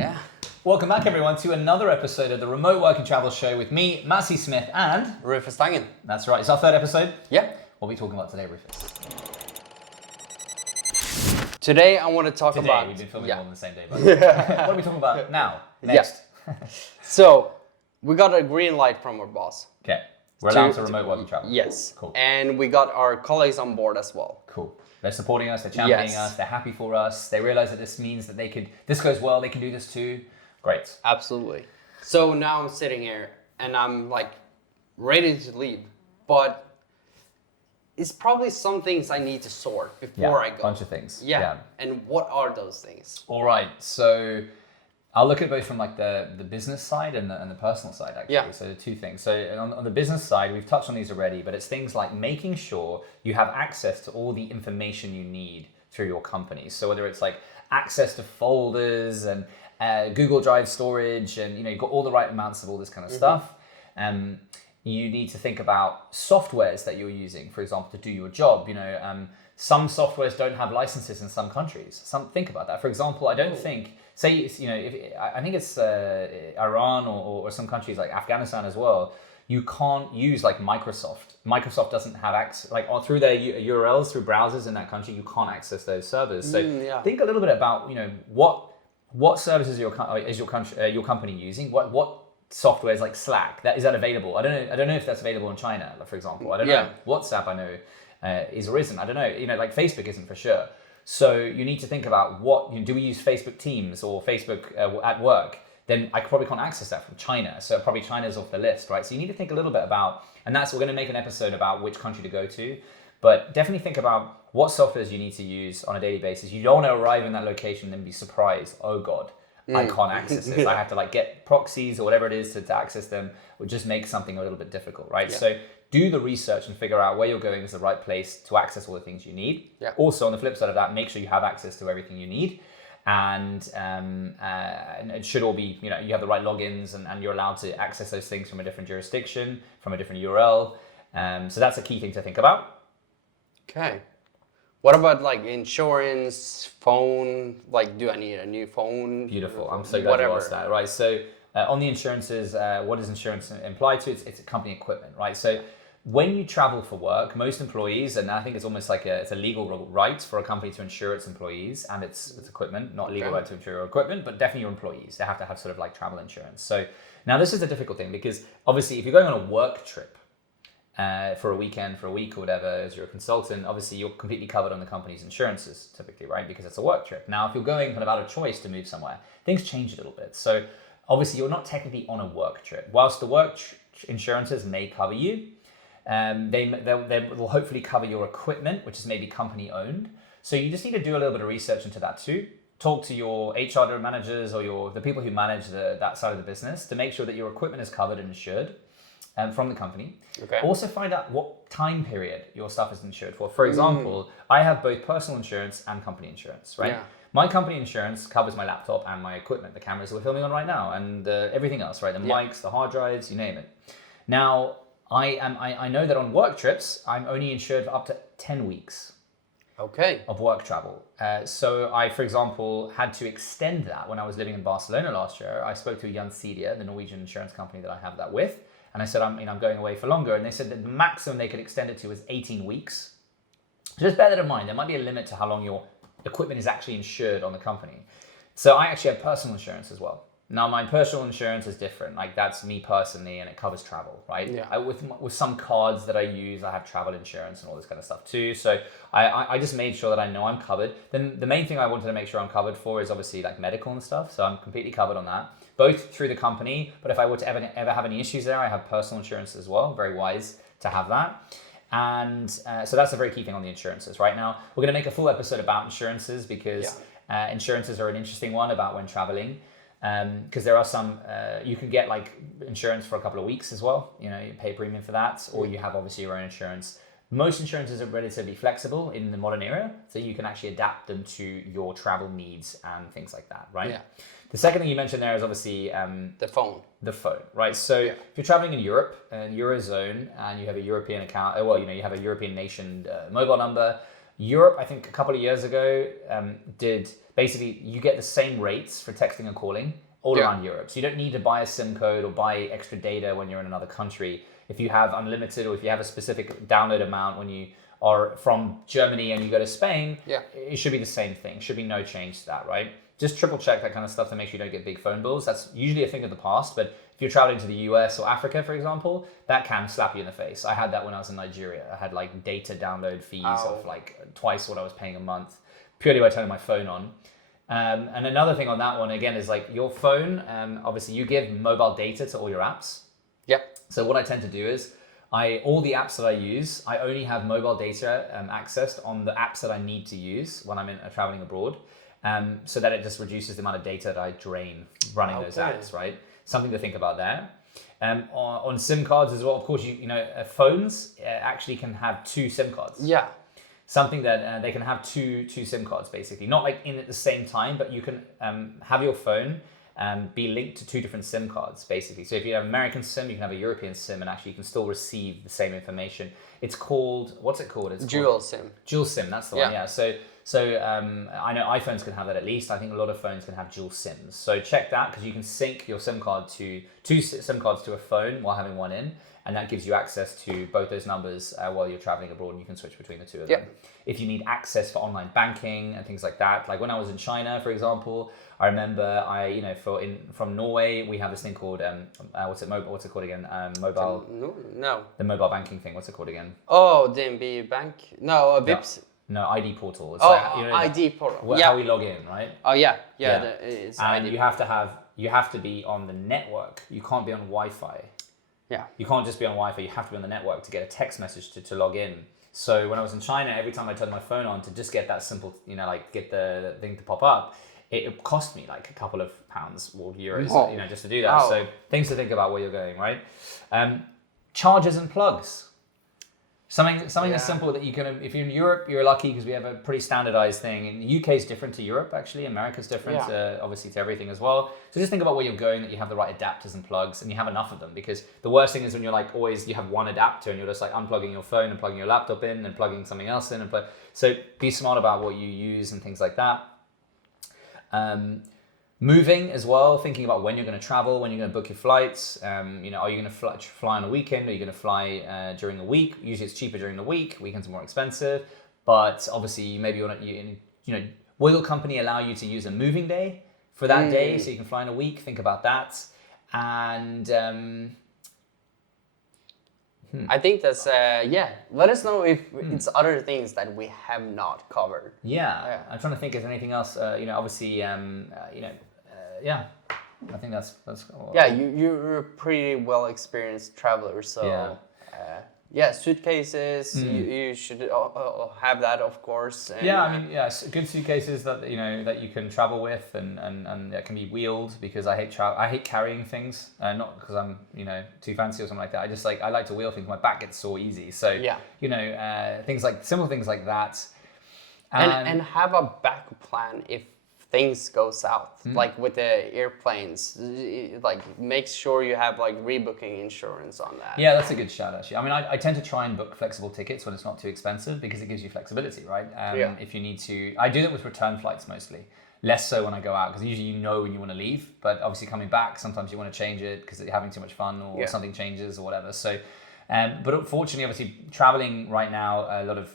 Yeah. Welcome back, everyone, to another episode of the Remote Work and Travel Show with me, Massey Smith, and Rufus Tangen. That's right, it's our third episode. Yeah. What are we talking about today, Rufus? Today I want to talk Today, about... we've been filming all on the same day, but what are we talking about now? Next. So, we got a green light from our boss. Okay, we're allowed to remote work and travel. Yes. Cool. And we got our colleagues on board as well. Cool. They're supporting us, they're championing us, they're happy for us, they realize that this means that this goes well, they can do this too. Great. Absolutely. So now I'm sitting here and I'm like ready to leave, but it's probably some things I need to sort before I go. A bunch of things. Yeah. And what are those things? All right, so I'll look at both from like the business side and the personal side, actually. Yeah. So the two things. So on the business side, we've touched on these already, but it's things like making sure you have access to all the information you need through your company. So whether it's like access to folders and Google Drive storage, and you've got all the right amounts of all this kind of stuff. You need to think about softwares that you're using, for example, to do your job. Some softwares don't have licenses in some countries. Think about that. For example, I don't think, say, I think it's Iran or some countries like Afghanistan as well. You can't use like Microsoft. Microsoft doesn't have access, like through their URLs, through browsers in that country, you can't access those servers. So think a little bit about, what services is your company using? What softwares like Slack is that available? I don't know if that's available in China, for example. I don't know. WhatsApp, I know is or isn't. I don't know. Like Facebook isn't for sure. So you need to think about do we use Facebook Teams or Facebook at work? Then I probably can't access that from China. So probably China's off the list, right? So you need to think a little bit about, and we're going to make an episode about which country to go to, but definitely think about what softwares you need to use on a daily basis. You don't want to arrive in that location and then be surprised. Oh God, I can't access this. I have to get proxies or whatever it is to access them, would just make something a little bit difficult, right? Yeah. So do the research and figure out where you're going is the right place to access all the things you need. Yeah. Also, on the flip side of that, make sure you have access to everything you need. And it should all be, you have the right logins and you're allowed to access those things from a different jurisdiction, from a different URL. So that's a key thing to think about. Okay. What about like insurance, phone? Like, do I need a new phone? Beautiful. I'm so glad you asked that. Right. So on the insurances, what does insurance imply to? It's company equipment, right? So when you travel for work, most employees, and I think it's almost like it's a legal right for a company to insure its employees and its equipment, not legal right to insure your equipment, but definitely your employees. They have to have sort of like travel insurance. So now this is a difficult thing because obviously if you're going on a work trip, for a weekend, for a week or whatever, as you're a consultant, obviously you're completely covered on the company's insurances typically, right? Because it's a work trip. Now, if you're going kind of out of choice to move somewhere, things change a little bit. So obviously you're not technically on a work trip. Whilst the work insurances may cover you, they will hopefully cover your equipment, which is maybe company owned. So you just need to do a little bit of research into that too. Talk to your HR managers or the people who manage that side of the business to make sure that your equipment is covered and insured. From the company. Okay. Also find out what time period your stuff is insured for. For example, I have both personal insurance and company insurance, right? Yeah. My company insurance covers my laptop and my equipment, the cameras that we're filming on right now, and everything else, right? The mics, the hard drives, you name it. Now, I know that on work trips, I'm only insured for up to 10 weeks. Okay. Of work travel. So I, for example, had to extend that when I was living in Barcelona last year. I spoke to Gjensidige, the Norwegian insurance company that I have that with. And I said, I'm going away for longer. And they said that the maximum they could extend it to is 18 weeks. So just bear that in mind. There might be a limit to how long your equipment is actually insured on the company. So I actually have personal insurance as well. Now, my personal insurance is different. Like, that's me personally, and it covers travel, right? Yeah. With some cards that I use, I have travel insurance and all this kind of stuff too. So I just made sure that I know I'm covered. Then the main thing I wanted to make sure I'm covered for is obviously like medical and stuff. So I'm completely covered on that, both through the company. But if I were to ever have any issues there, I have personal insurance as well. Very wise to have that. And so that's a very key thing on the insurances. Right now, we're going to make a full episode about insurances because insurances are an interesting one about when traveling. Because there are some, you can get like insurance for a couple of weeks as well. You pay a premium for that, or you have obviously your own insurance. Most insurances are relatively flexible in the modern era, so you can actually adapt them to your travel needs and things like that, right? Yeah. The second thing you mentioned there is obviously the phone. The phone, right? So if you're traveling in Europe and Eurozone and you have a European account, you have a European nation mobile number, Europe, I think a couple of years ago, did basically you get the same rates for texting and calling all around Europe. So you don't need to buy a SIM code or buy extra data when you're in another country. If you have unlimited or if you have a specific download amount when you are from Germany and you go to Spain, it should be the same thing. Should be no change to that, right? Just triple check that kind of stuff to make sure you don't get big phone bills. That's usually a thing of the past, but if you're traveling to the US or Africa, for example, that can slap you in the face. I had that when I was in Nigeria. I had like data download fees of like twice what I was paying a month, purely by turning my phone on. And another thing on that one, again, is like your phone, obviously you give mobile data to all your apps. So what I tend to do is, all the apps that I use, I only have mobile data accessed on the apps that I need to use when I'm traveling abroad. So that it just reduces the amount of data that I drain running those apps, right? Something to think about there. On SIM cards as well, of course, phones actually can have 2 SIM cards. Something that they can have two SIM cards, basically. Not like in at the same time, but you can have your phone be linked to 2 different SIM cards, basically. So if you have an American SIM, you can have a European SIM, and actually you can still receive the same information. It's called, what's it called? It's Dual SIM. Dual SIM, that's the one, yeah. So I know iPhones can have that at least. I think a lot of phones can have dual SIMs. So check that, because you can sync your SIM card to 2 SIM cards to a phone while having one in, and that gives you access to both those numbers while you're traveling abroad, and you can switch between the 2 of them. If you need access for online banking and things like that, like when I was in China, for example, I remember from Norway, we have this thing called what's it called again? Mobile. No. The mobile banking thing. What's it called again? Oh, DNB Bank. No, Vips. No, ID portal. It's ID portal. How we log in, right? Oh yeah. It's and ID. you have to be on the network. You can't be on Wi-Fi. Yeah. You can't just be on Wi-Fi. You have to be on the network to get a text message to log in. So when I was in China, every time I turned my phone on to just get that simple, get the thing to pop up, it cost me like a couple of pounds or euros, just to do that. So things to think about where you're going, right? Chargers and plugs. Something as simple that you can, if you're in Europe, you're lucky because we have a pretty standardized thing. In the UK is different to Europe, actually. America's different, obviously, to everything as well. So just think about where you're going, that you have the right adapters and plugs, and you have enough of them. Because the worst thing is when you're like you have one adapter and you're just like unplugging your phone and plugging your laptop in and plugging something else in. So be smart about what you use and things like that. Moving as well, thinking about when you're going to travel, when you're going to book your flights. Are you going to fly on a weekend? Are you going to fly during the week? Usually it's cheaper during the week. Weekends are more expensive. But obviously, maybe will your company allow you to use a moving day for that day so you can fly in a week? Think about that. And I think that's let us know if it's other things that we have not covered. I'm trying to think if there's anything else. Obviously, I think that's you're a pretty well experienced traveler, so suitcases, you should have that, of course. And, good suitcases that that you can travel with and that can be wheeled, because I hate carrying things, not because I'm too fancy or something like that. I like to wheel things. My back gets sore easy, so simple things like that, and have a backup plan if things go south, like with the airplanes. Like make sure you have like rebooking insurance on that. Yeah, that's a good shout, actually. I mean, I tend to try and book flexible tickets when it's not too expensive, because it gives you flexibility, right? If you need to, I do that with return flights mostly. Less so when I go out, because usually when you want to leave, but obviously coming back, sometimes you want to change it because you're having too much fun or something changes or whatever. So, but unfortunately, obviously, traveling right now, a lot of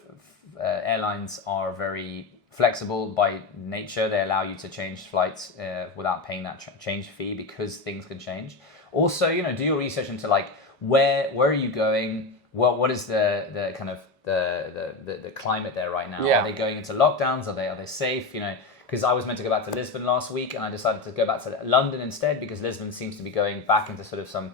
airlines are very flexible by nature. They allow you to change flights without paying that change fee, because things can change. Also, do your research into like where are you going? What is the kind of the climate there right now? Are they going into lockdowns? Are they safe? Because I was meant to go back to Lisbon last week, and I decided to go back to London instead, because Lisbon seems to be going back into sort of some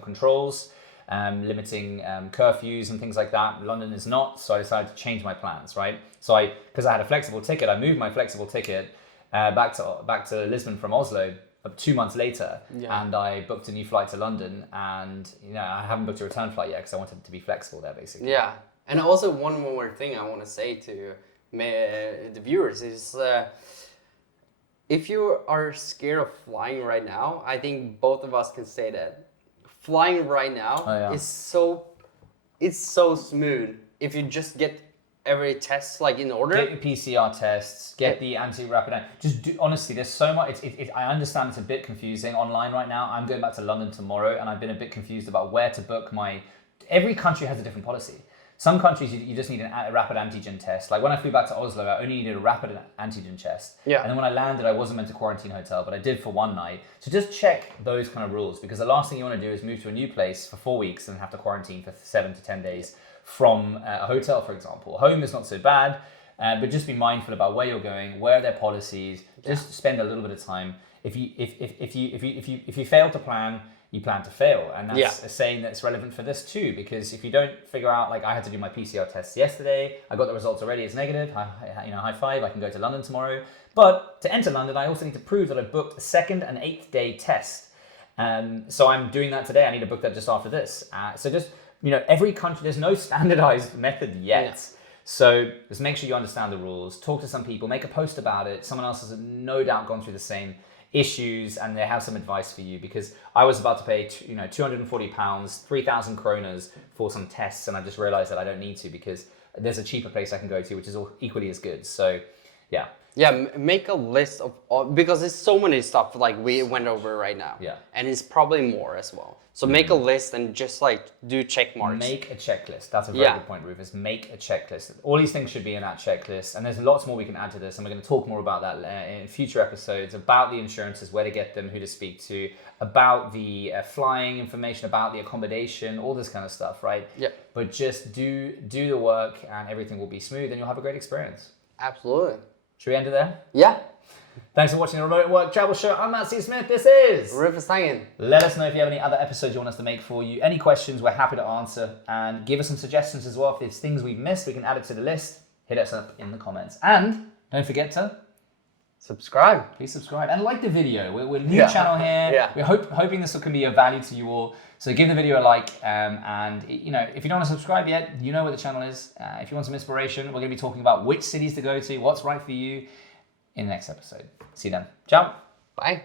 controls. Limiting curfews and things like that. London is not, so I decided to change my plans, right? So because I had a flexible ticket, I moved my flexible ticket back to Lisbon from Oslo 2 months later, and I booked a new flight to London, and I haven't booked a return flight yet because I wanted to be flexible there, basically. Yeah, and also one more thing I want to say to the viewers is if you are scared of flying right now, I think both of us can say that flying right now is so smooth if you just get every test like in order. Get your PCR tests, get the anti-rapid. Just do, honestly, there's so much. I understand it's a bit confusing online right now. I'm going back to London tomorrow, and I've been a bit confused about where to book my. Every country has a different policy. Some countries you just need a rapid antigen test. Like when I flew back to Oslo, I only needed a rapid antigen test. Yeah. And then when I landed, I wasn't meant to quarantine hotel, but I did for one night. So just check those kind of rules, because the last thing you want to do is move to a new place for 4 weeks and have to quarantine for 7 to 10 days from a hotel, for example. Home is not so bad, but just be mindful about where you're going, where are their policies. Just spend a little bit of time. If you fail to plan, you plan to fail, and that's a saying that's relevant for this too. Because if you don't figure out, like I had to do my PCR test yesterday, I got the results already. It's negative. High five. I can go to London tomorrow. But to enter London, I also need to prove that I've booked a 2nd and 8th day test. So I'm doing that today. I need to book that just after this. So just every country, there's no standardized method yet. No. So just make sure you understand the rules. Talk to some people. Make a post about it. Someone else has no doubt gone through the same issues, and they have some advice for you, because I was about to pay £240, 3,000 kronas for some tests, and I just realized that I don't need to, because there's a cheaper place I can go to which is equally as good. So make a list of all, because there's so many stuff like we went over right now, and it's probably more as well. So make a list and just like do check marks. Make a checklist. That's a very good point, Rufus. Make a checklist. All these things should be in that checklist, and there's lots more we can add to this, and we're going to talk more about that in future episodes, about the insurances, where to get them, who to speak to, about the flying information, about the accommodation, all this kind of stuff, right? Yeah. But just do the work, and everything will be smooth, and you'll have a great experience. Absolutely. Should we end it there? Yeah. Thanks for watching the Remote Work Travel Show. I'm Matt C. Smith. This is Rufus. Let us know if you have any other episodes you want us to make for you. Any questions, we're happy to answer. And give us some suggestions as well. If there's things we've missed, we can add it to the list. Hit us up in the comments. And don't forget to subscribe. Please subscribe. And like the video. We're a new channel here. We're hoping this can be of value to you all. So give the video a like. And if you don't want to subscribe yet, you know where the channel is. If you want some inspiration, we're going to be talking about which cities to go to, what's right for you, in the next episode. See you then. Ciao. Bye.